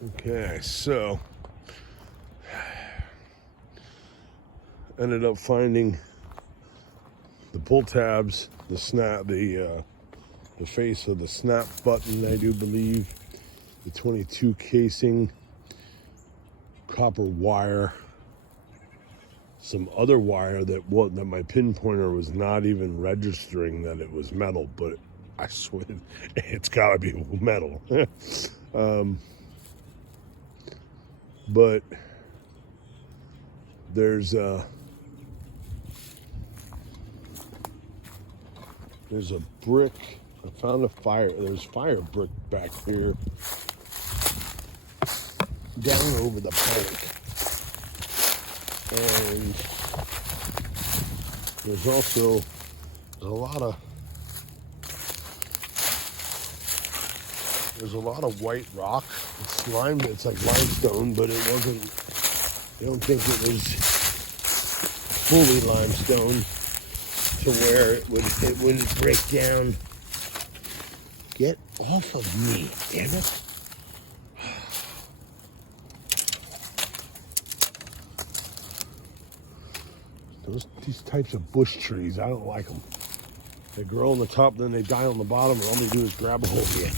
Okay, so ended up finding the pull tabs, the snap, the face of the snap button, I do believe, the 22 casing, copper wire, some other wire that my pinpointer was not even registering that it was metal, but I swear it's got to be metal. But there's a brick. I found there's fire brick back here down over the bank, and there's also a lot of white rock. It's like limestone, but it wasn't, I don't think it was fully limestone to where it wouldn't break down. Get off of me, damn it. These types of bush trees, I don't like them. They grow on the top, then they die on the bottom, and all they do is grab a hold of you.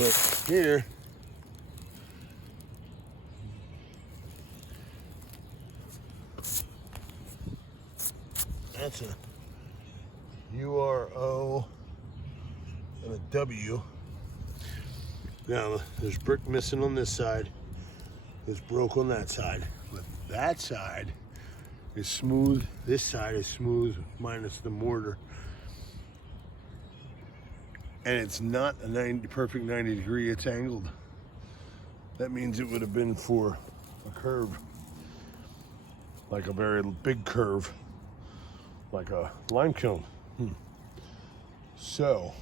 But here, that's a URO and a W. Now, there's brick missing on this side. It's broke on that side. But that side is smooth. This side is smooth, minus the mortar. And it's not a perfect 90 degree, it's angled. That means it would have been for a curve, like a very big curve, like a lime kiln. So,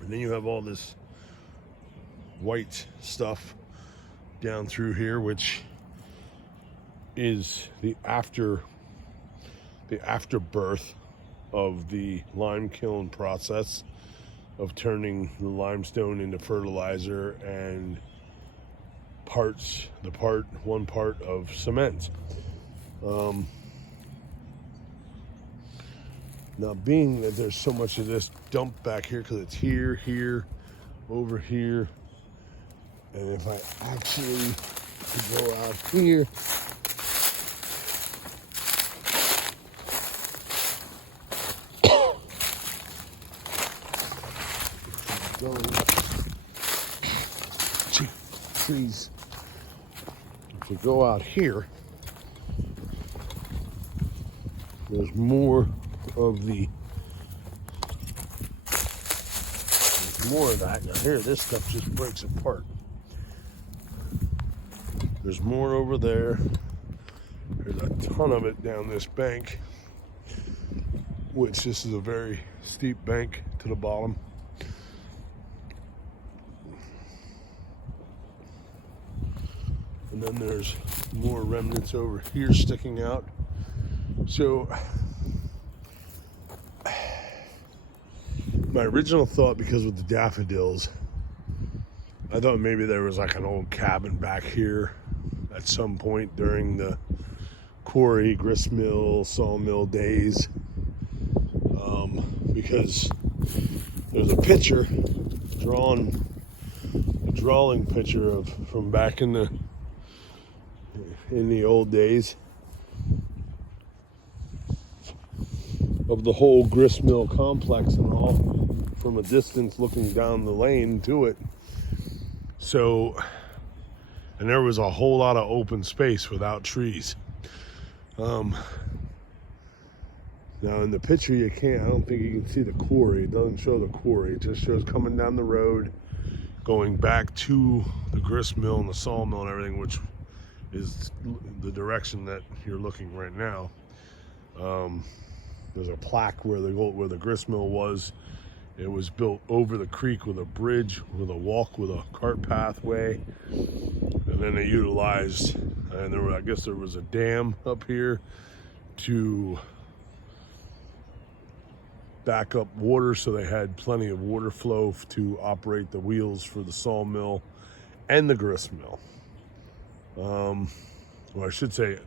and then you have all this white stuff down through here, which is the afterbirth of the lime kiln process of turning the limestone into fertilizer and one part of cement. Now, being that there's so much of this dump back here, because it's here, over here, and if I actually go out here, trees. If we go out here, there's more of that. Now here, this stuff just breaks apart. There's more over there. There's a ton of it down this bank, which this is a very steep bank to the bottom. And then there's more remnants over here sticking out. So my original thought, because with the daffodils, I thought maybe there was like an old cabin back here at some point during the quarry, gristmill, sawmill days. Because there's a picture drawing picture from back in the old days of the whole gristmill complex and all, from a distance looking down the lane to it. So, and there was a whole lot of open space without trees. Now in the picture I don't think you can see the quarry. It doesn't show the quarry. It just shows coming down the road, going back to the gristmill and the sawmill and everything, which is the direction that you're looking right now. There's a plaque where the gristmill was. It was built over the creek with a bridge, with a cart pathway, and then they utilized, and I guess there was a dam up here to backup water, so they had plenty of water flow to operate the wheels for the sawmill and the grist mill. Well, I should say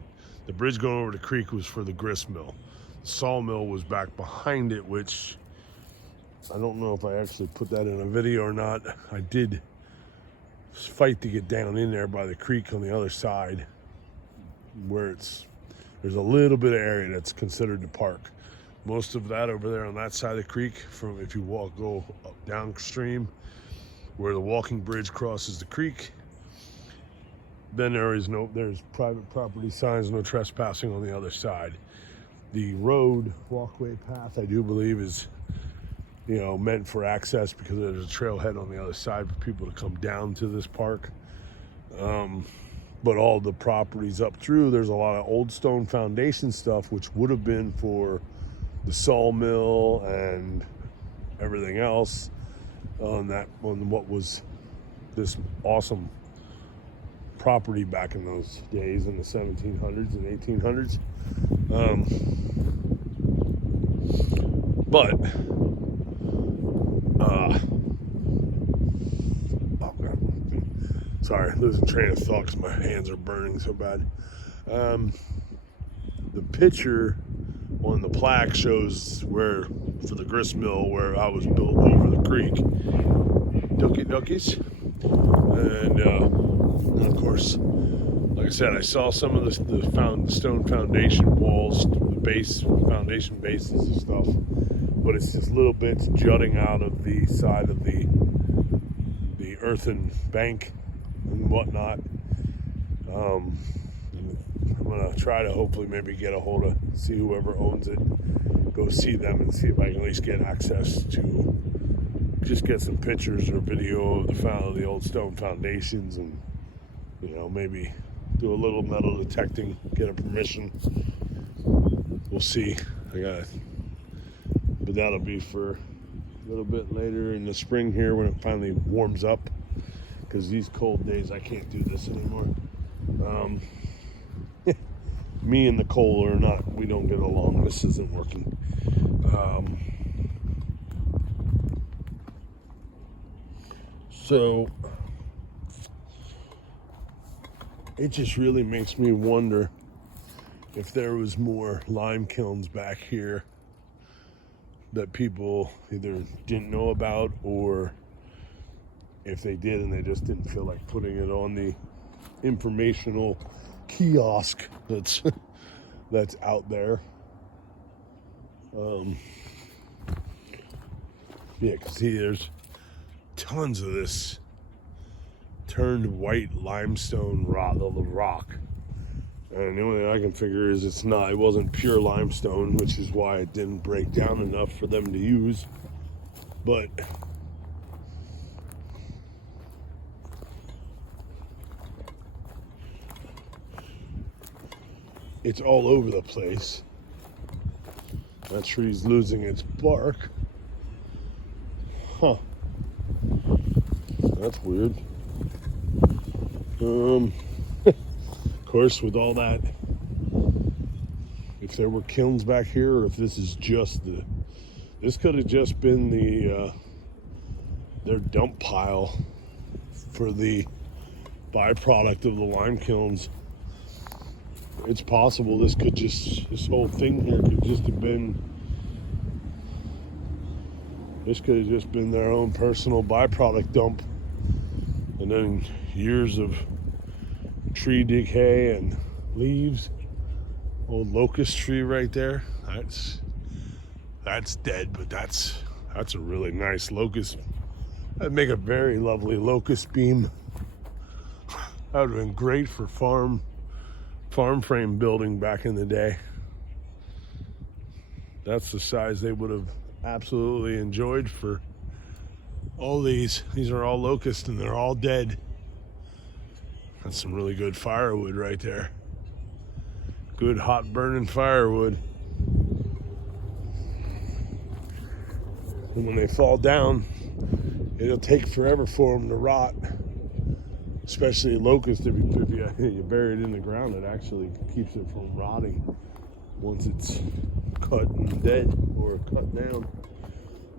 the bridge going over the creek was for the grist mill. The sawmill was back behind it, which I don't know if I actually put that in a video or not. I did fight to get down in there by the creek on the other side, where there's a little bit of area that's considered the park. Most of that over there on that side of the creek, from if you go up downstream where the walking bridge crosses the creek, then there's private property signs, no trespassing on the other side. The road walkway path, I do believe, is meant for access because there's a trailhead on the other side for people to come down to this park. But all the properties up through, there's a lot of old stone foundation stuff, which would have been for the sawmill and everything else on what was this awesome property back in those days in the 1700s and 1800s. Sorry, losing train of thought because my hands are burning so bad. The picture on the plaque shows where, for the grist mill, where I was built over the creek. Duckies. And of course, like I said, I saw some of the stone foundation walls, the foundation bases and stuff, but it's just little bits jutting out of the side of the earthen bank and whatnot. I'm gonna try to hopefully maybe get a hold of, see whoever owns it, go see them and see if I can at least get access to just get some pictures or video of the old stone foundations, and maybe do a little metal detecting, get a permission. We'll see. But that'll be for a little bit later in the spring here when it finally warms up, because these cold days I can't do this anymore. Me and the coal we don't get along. This isn't working. So it just really makes me wonder if there was more lime kilns back here that people either didn't know about, or if they did and they just didn't feel like putting it on the informational kiosk that's out there. Yeah, because see, there's tons of this turned white limestone rock, and the only thing I can figure is it wasn't pure limestone, which is why it didn't break down enough for them to use. But it's all over the place. That tree's losing its bark. Huh. That's weird. Of course, with all that, if there were kilns back here, or if this is just this could have just been their dump pile for the byproduct of the lime kilns. It's possible this whole thing here could just have been, their own personal byproduct dump, and then years of tree decay and leaves. Old locust tree right there. That's dead, but that's a really nice locust. That'd make a very lovely locust beam. That would have been great for farm frame building back in the day. That's the size they would have absolutely enjoyed for all these. These are all locusts and they're all dead. That's some really good firewood right there. Good hot burning firewood. And when they fall down, it'll take forever for them to rot. Especially locust, if you bury it in the ground, it actually keeps it from rotting once it's cut and dead or cut down.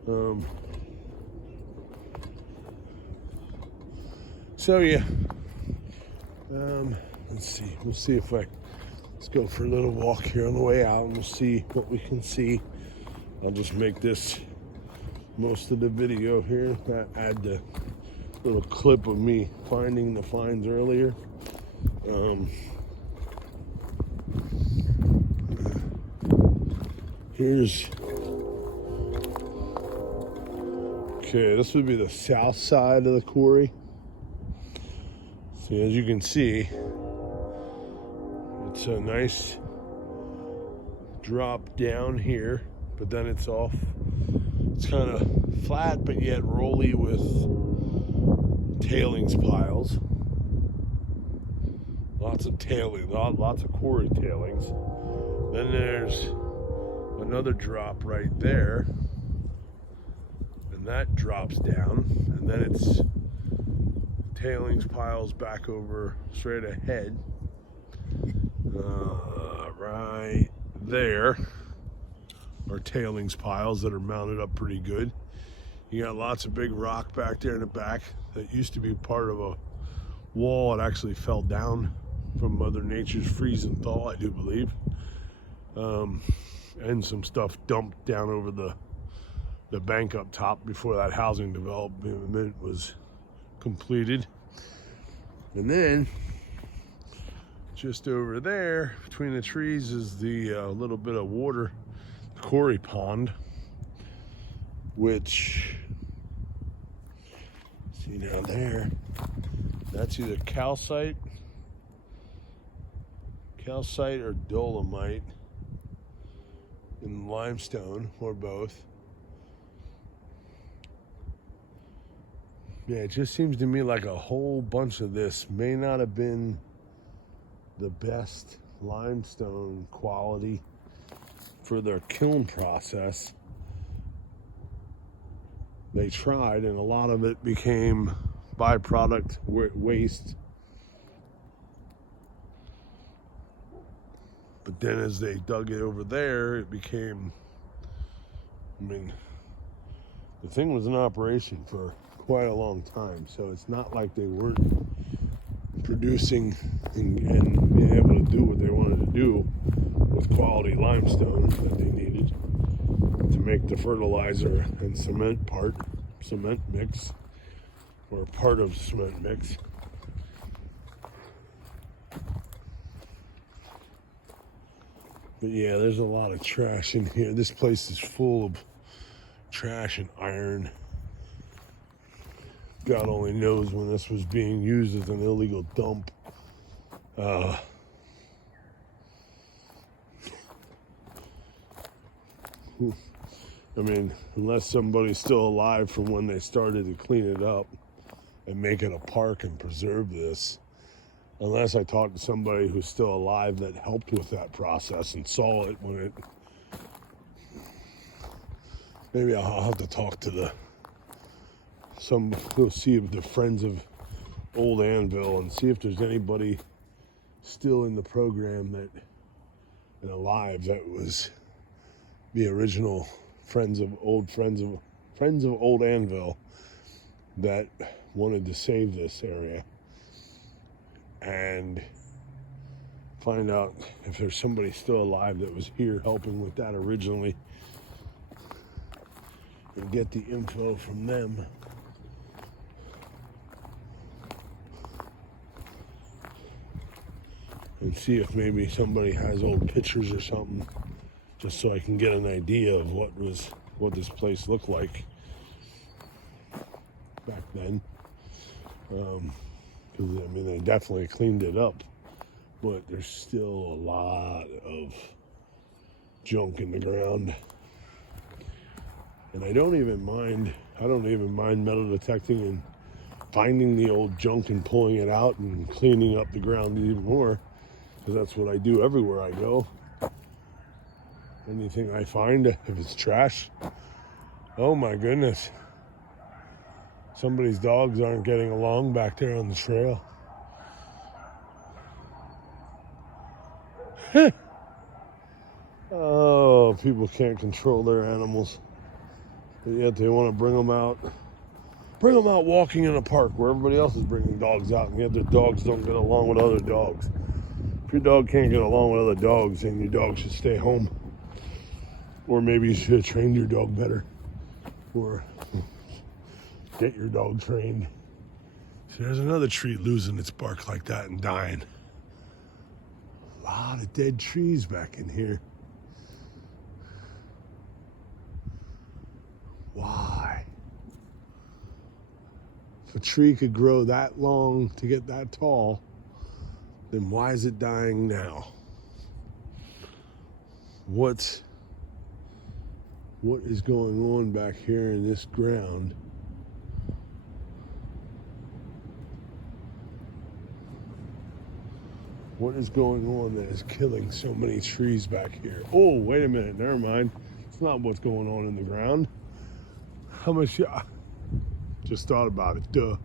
Um, so yeah, let's see. We'll see if let's go for a little walk here on the way out, and we'll see what we can see. I'll just make this most of the video here. Add the little clip of me finding the finds earlier. Okay, this would be the south side of the quarry. So as you can see, it's a nice drop down here, but then it's kind of flat but yet rolly with tailings piles. Lots of quarry tailings. Then there's another drop right there, and that drops down, and then it's tailings piles back over straight ahead. Right there are tailings piles that are mounted up pretty good. You got lots of big rock back there in the back that used to be part of a wall. It actually fell down from Mother Nature's freeze and thaw, I do believe. And some stuff dumped down over the bank up top before that housing development was completed. And then just over there between the trees is the little bit of water, quarry pond, which, see down there, that's either calcite or dolomite and limestone, or both. Yeah, it just seems to me like a whole bunch of this may not have been the best limestone quality for their kiln process. They tried, and a lot of it became byproduct waste. But then as they dug it over there, it became, the thing was in operation for quite a long time, so it's not like they weren't producing and being able to do what they wanted to do with quality limestone that they needed to make the fertilizer and cement mix, or part of cement mix. But yeah, there's a lot of trash in here. This place is full of trash and iron. God only knows when this was being used as an illegal dump. Unless somebody's still alive from when they started to clean it up and make it a park and preserve this. Unless I talked to somebody who's still alive that helped with that process and saw it when it... Maybe I'll have to talk to we'll see if the Friends of Old Anvil and see if there's anybody still in the program and alive that was the original Friends of Old Anvil that wanted to save this area, and find out if there's somebody still alive that was here helping with that originally, and get the info from them. And see if maybe somebody has old pictures or something, just so I can get an idea of what this place looked like back then. Because they definitely cleaned it up, but there's still a lot of junk in the ground. And I don't even mind metal detecting and finding the old junk and pulling it out and cleaning up the ground even more, because that's what I do everywhere I go. Anything I find, if it's trash, oh my goodness. Somebody's dogs aren't getting along back there on the trail. Oh, people can't control their animals. But yet they want to bring them out walking in a park where everybody else is bringing dogs out, and yet their dogs don't get along with other dogs. If your dog can't get along with other dogs, then your dog should stay home. Or maybe you should train your dog better. Or get your dog trained. So there's another tree losing its bark like that and dying. A lot of dead trees back in here. Why? If a tree could grow that long to get that tall, then why is it dying now? What is going on back here in this ground? What is going on that is killing so many trees back here? Oh, wait a minute, never mind. It's not what's going on in the ground. How much? Just thought about it, duh.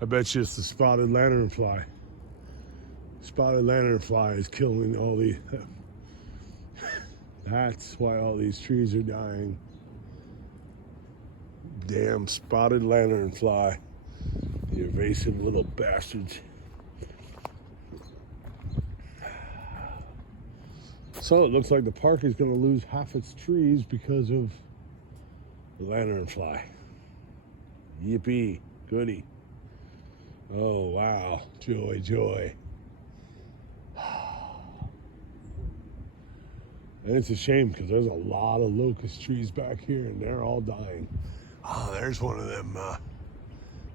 I bet you it's the spotted lanternfly. Spotted lanternfly is killing all the... That's why all these trees are dying. Damn spotted lanternfly. You evasive little bastards. So it looks like the park is going to lose half its trees because of the lanternfly. Yippee, goody. Oh, wow. Joy, joy. And it's a shame because there's a lot of locust trees back here and they're all dying. Oh, there's one of them,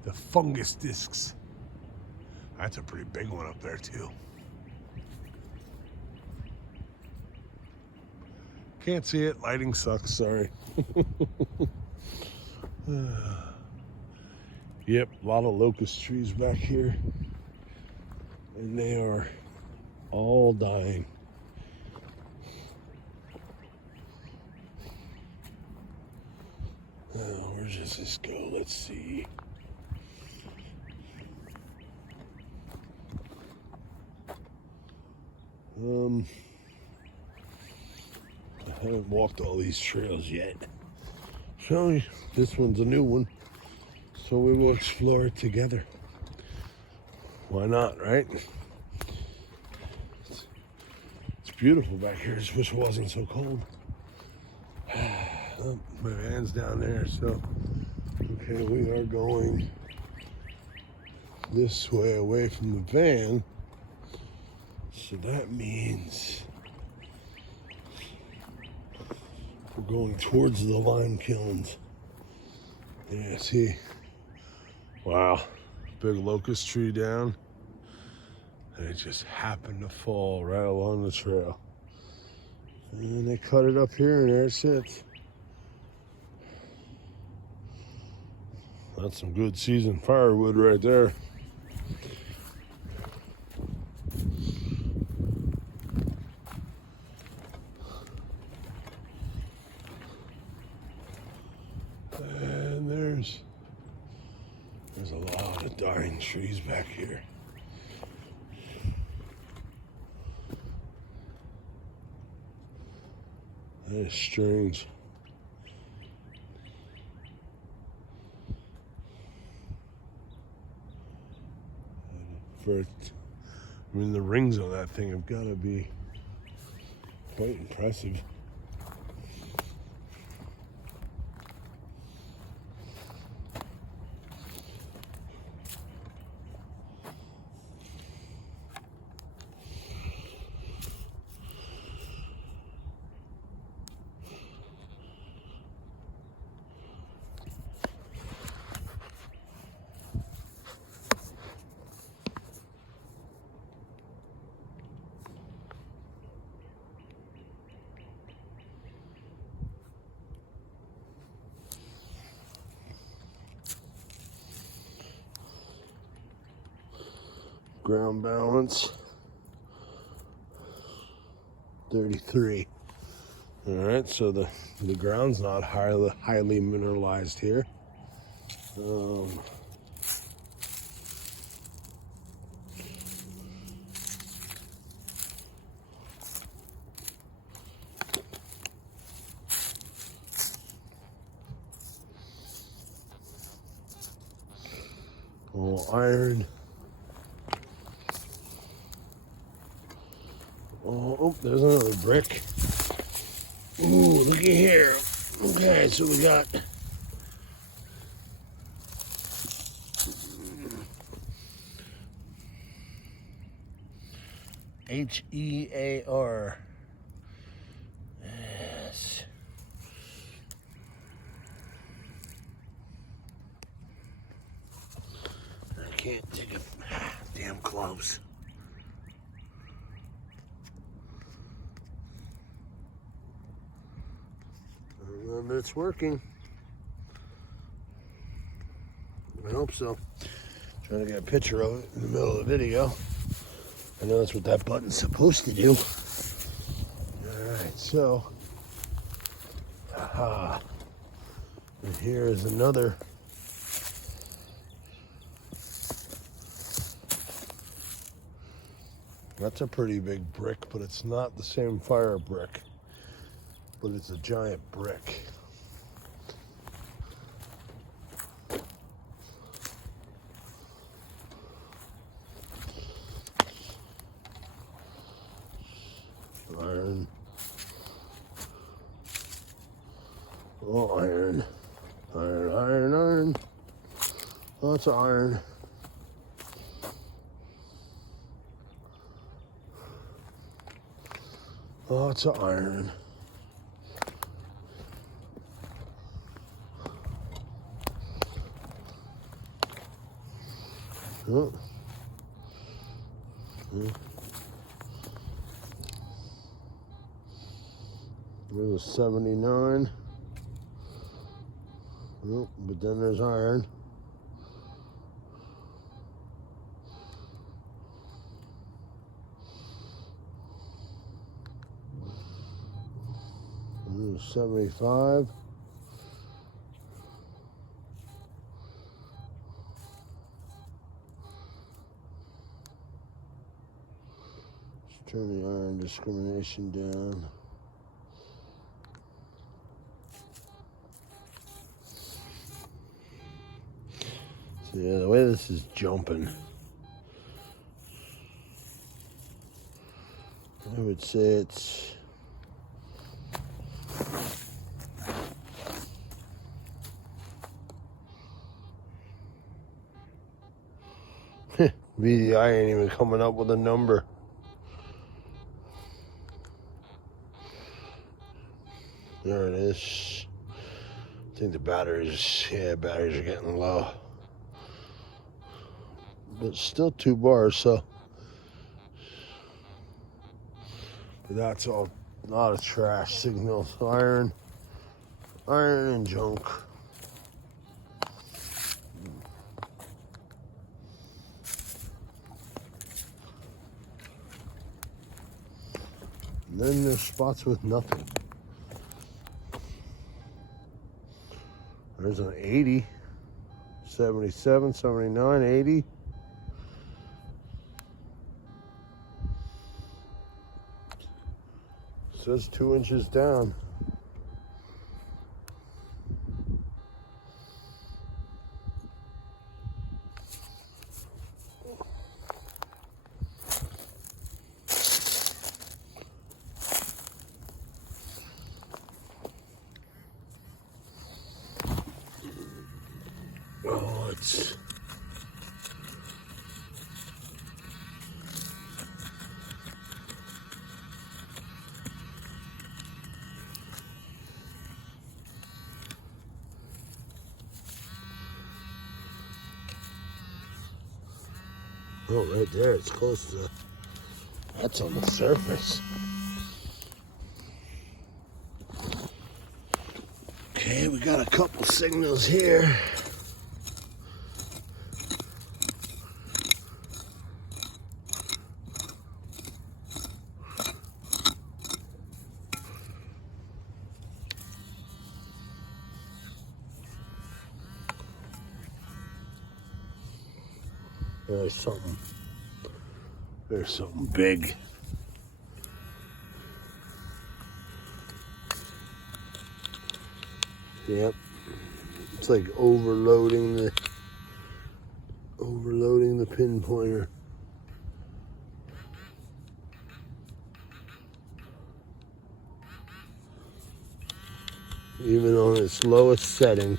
the fungus discs. That's a pretty big one up there too. Can't see it, lighting sucks, sorry. Yep, a lot of locust trees back here. And they are all dying. Oh, where does this go? Let's see. I haven't walked all these trails yet. So this one's a new one. So we will explore it together. Why not, right? It's beautiful back here. I just wish it wasn't so cold. Oh, my van's down there, so okay, we are going this way away from the van. So that means we're going towards the lime kilns. Yeah, see, wow, big locust tree down, and it just happened to fall right along the trail. And then they cut it up here, and there it sits. That's some good seasoned firewood right there. And there's a lot of dying trees back here. That is strange. I mean, the rings on that thing have got to be quite impressive. Ground balance 33. All right, so the ground's not highly mineralized here. All iron. Oh, there's another brick. Ooh, looky here. Okay, so we got HEAR. Yes. I can't take it damn close. And it's working. I hope so. Trying to get a picture of it in the middle of the video. I know that's what that button's supposed to do. Alright, so and here is another that's a pretty big brick, but it's not the same fire brick. But it's a giant brick. Iron. Oh, iron. Iron, iron, iron. Lots of iron. Lots of iron. Oh. There's a 79. Oh, but then there's iron. There's a 75. Let's turn the iron discrimination down. So yeah, the way this is jumping, I would say it's VDI ain't even coming up with a number. There it is. I think the batteries are getting low. But still 2 bars, so. But that's all, not a trash signal. Iron and junk. And then there's spots with nothing. There's an 80, 77, 79, 80. It says 2 inches down. Oh, it's right there. It's close to. That's on the surface. Okay, we got a couple signals here. There's something big. Yep. It's like overloading the using the pinpointer. Even on its lowest setting.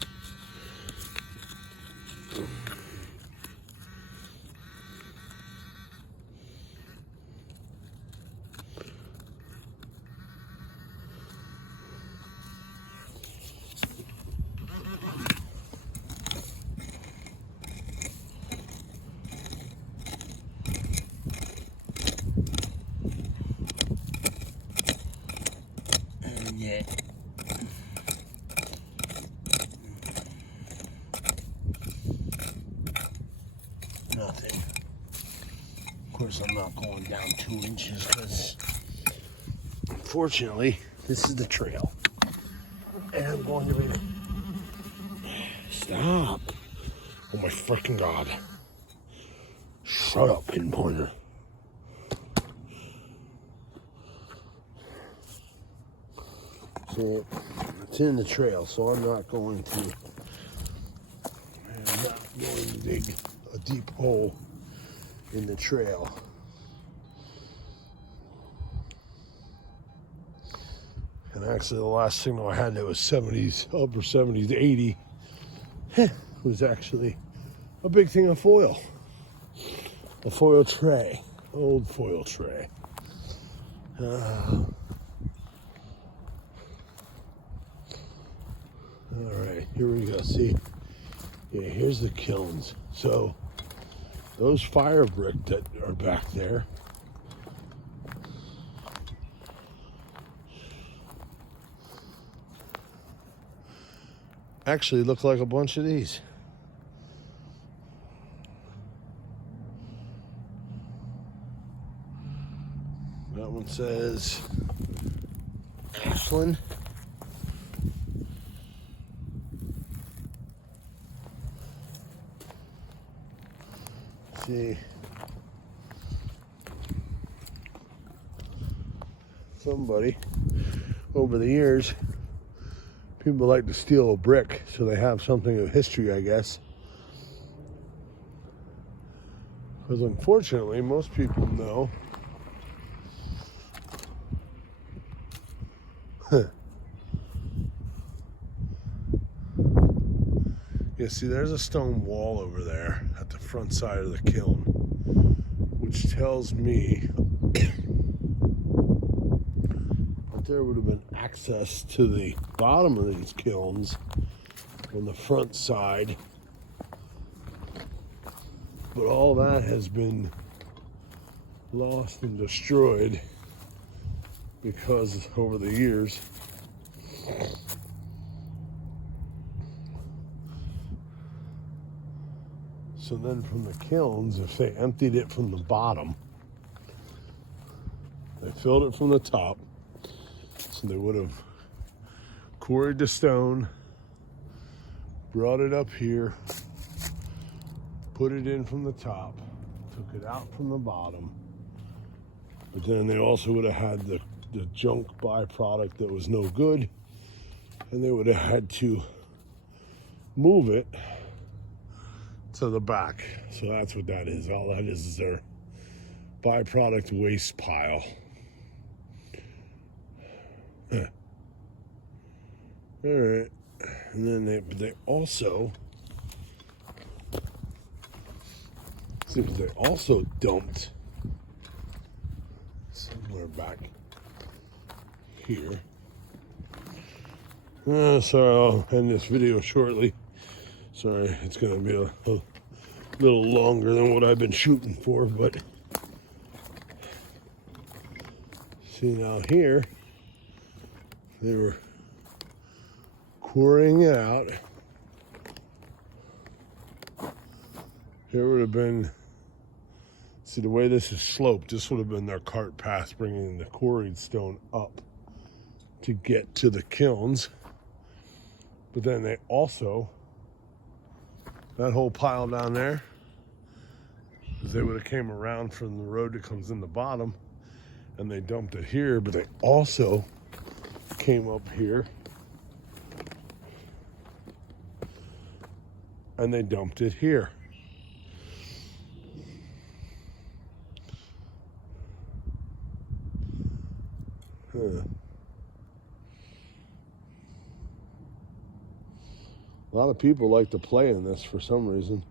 Yeah. Nothing. Of course, I'm not going down 2 inches because, unfortunately, this is the trail. And I'm going to be... Stop. Oh my freaking God. Shut up, pinpointer. So, it's in the trail, so I'm not going to dig a deep hole in the trail. And actually the last signal I had that was 70s, upper 70s to 80, was actually a big thing of foil. A foil tray, old foil tray. All right, here we go. See, yeah, here's the kilns. So those fire brick that are back there, actually look like a bunch of these. That one says Ashland. See, somebody over the years, people like to steal a brick so they have something of history, I guess. Because unfortunately, most people know yeah, see, there's a stone wall over there at the front side of the kiln, which tells me that there would have been access to the bottom of these kilns on the front side. But all that has been lost and destroyed because over the years, so then from the kilns, if they emptied it from the bottom, they filled it from the top, so they would have quarried the stone, brought it up here, put it in from the top, took it out from the bottom, but then they also would have had the junk byproduct that was no good, and they would have had to move it to the back. So that's what that is. All that is their byproduct waste pile. All right, and then they also dumped somewhere back here. Sorry, I'll end this video shortly. Sorry, it's going to be a little longer than what I've been shooting for, but see now here, they were quarrying it out. Here would have been, see the way this is sloped, this would have been their cart path bringing the quarried stone up to get to the kilns. But then they also, that whole pile down there, they would have came around from the road that comes in the bottom and they dumped it here, but they also came up here and they dumped it here. A lot of people like to play in this for some reason.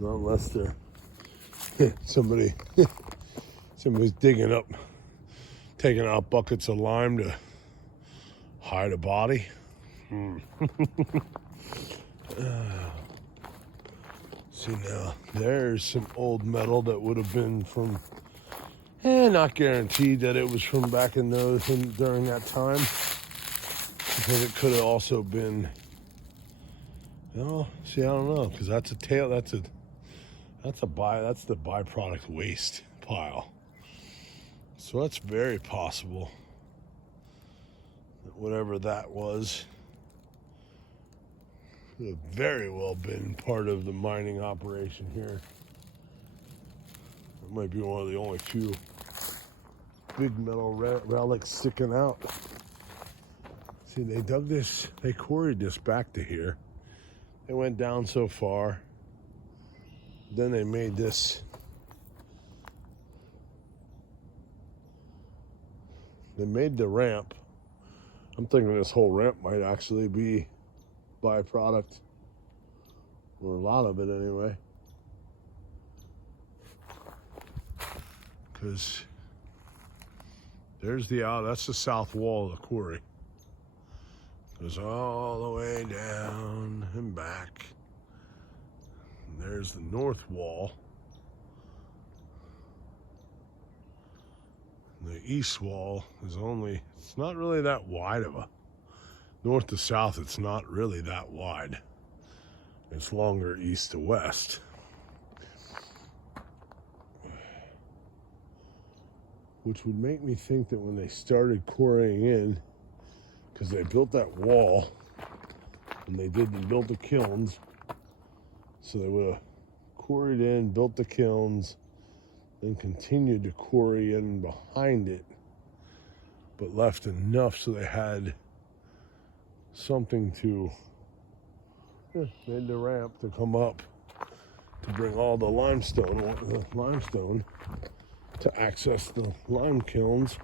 Not unless they're somebody's digging up, taking out buckets of lime to hide a body. See now, there's some old metal that would have been from, not guaranteed that it was from back in those during that time, because it could have also been. See, I don't know, because that's the byproduct waste pile. So that's very possible that whatever that was could have very well been part of the mining operation here. It might be one of the only few big metal relics sticking out. See, they quarried this back to here. They went down so far. Then they made this. They made the ramp. I'm thinking this whole ramp might actually be byproduct, or a lot of it anyway. Because that's the south wall of the quarry. Goes all the way down and back. And there's the north wall. The east wall is it's not really that wide of a, north to south, it's not really that wide. It's longer east to west. Which would make me think that when they started quarrying in, because they built that wall and they built the kilns, so they would have quarried in, built the kilns, then continued to quarry in behind it, but left enough so they had something to, made the ramp to come up to bring all the limestone to access the lime kilns.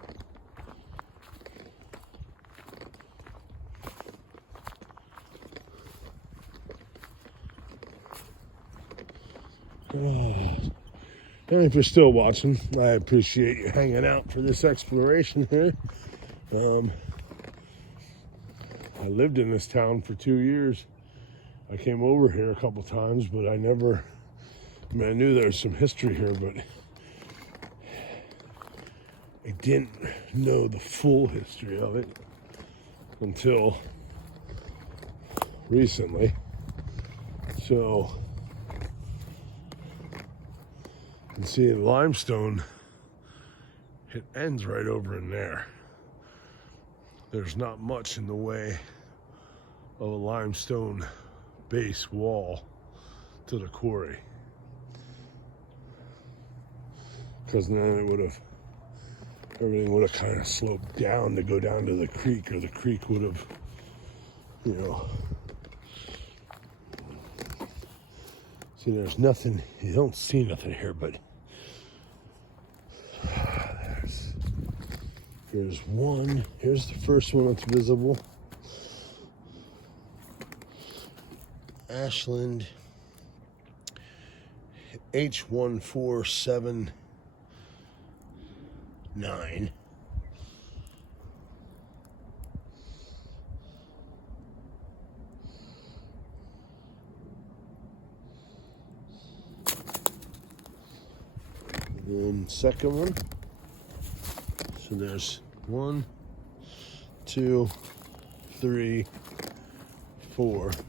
And if you're still watching, I appreciate you hanging out for this exploration here. I lived in this town for 2 years. I came over here a couple times, but I knew there's some history here, but I didn't know the full history of it until recently. So, you can see the limestone, it ends right over in there. There's not much in the way of a limestone base wall to the quarry, because then everything would have kind of sloped down to go down to the creek, or the creek would have, see, there's nothing, you don't see nothing here, but here's the first one that's visible. Ashland H1479. And second one. So there's 1, 2, 3, 4.